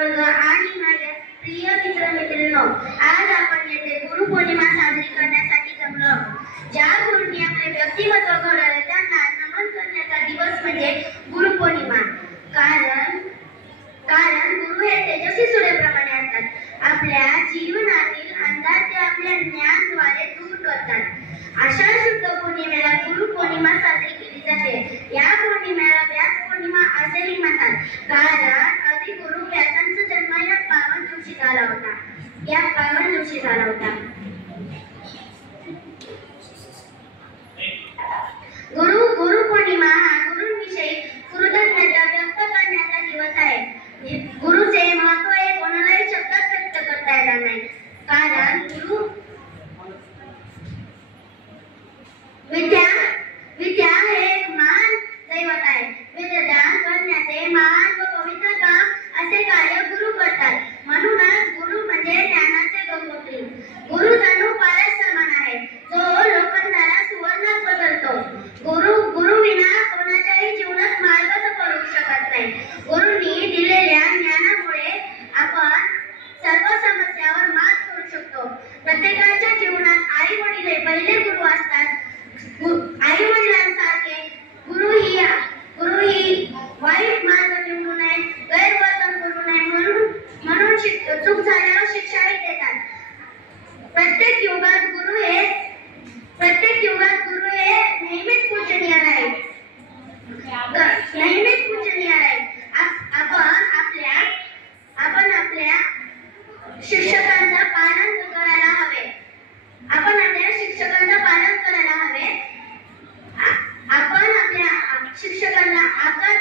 वर्ग आणि माझ्या प्रिय मित्र-मैत्रिणींनो, आज आपण येथे गुरुपौर्णिमा साजरी करण्यासाठी जमलो. ज्या गुरूंनी आपले व्यक्तिमत्व घडवले त्यांना नमन करण्याचा दिवस म्हणजे गुरुपौर्णिमा. कारण गुरु हे तेजस्वी सूर्याप्रमाणे असतात. आपल्या जीवनातील अंधार ते आपल्या ज्ञानाद्वारे दूर करतात. आषाढ शुद्ध पौर्णिमेला गुरुपौर्णिमा साजरी केली जाते. या पौर्णिमेला व्यास पौर्णिमा असेही म्हणतात, कारण आदि गुरु व्यासांचा जन्म या पावन दिवशी झाला होता. गुरुपौर्णिमा हा गुरूंविषयी कृतज्ञता व्यक्त करण्याचा दिवस आहे. गुरुचे महत्त्व हे कोणालाही शब्दात व्यक्त करता येणार नाही, कारण गुरु विद्या हे एक महान दैवत आहे. विद्यादान करण्याचे महान व पवित्र काम असे कार्य गुरु करतात. म्हणूनच गुरु म्हणजे ज्ञानाचे गंगोत्री. गुरु जणू पारस समान आहे, जो लोकांना सुवर्णात बदलतो. गुरु विना कोणाच्याही जीवनात मार्ग पडू शकत नाही. गुरूंनी दिलेल्या ज्ञानामुळे आपण सर्व समस्यावर मात करू शकतो. प्रत्येकाच्या जीवनात आई वडील हे पहिले गुरु असतात. आई वडिलांसारखे गुरु ही वाईट मार्ग निवडू नये, गैरवर्तन करू नये म्हणून चूक झाल्यावर शिक्षाही देतात. प्रत्येक युगात गुरु हे नेहमीच पूजनीय आहेत. आपण आपल्या शिक्षकांचं पालन करायला हवे. आपण आपल्या शिक्षकांना आदर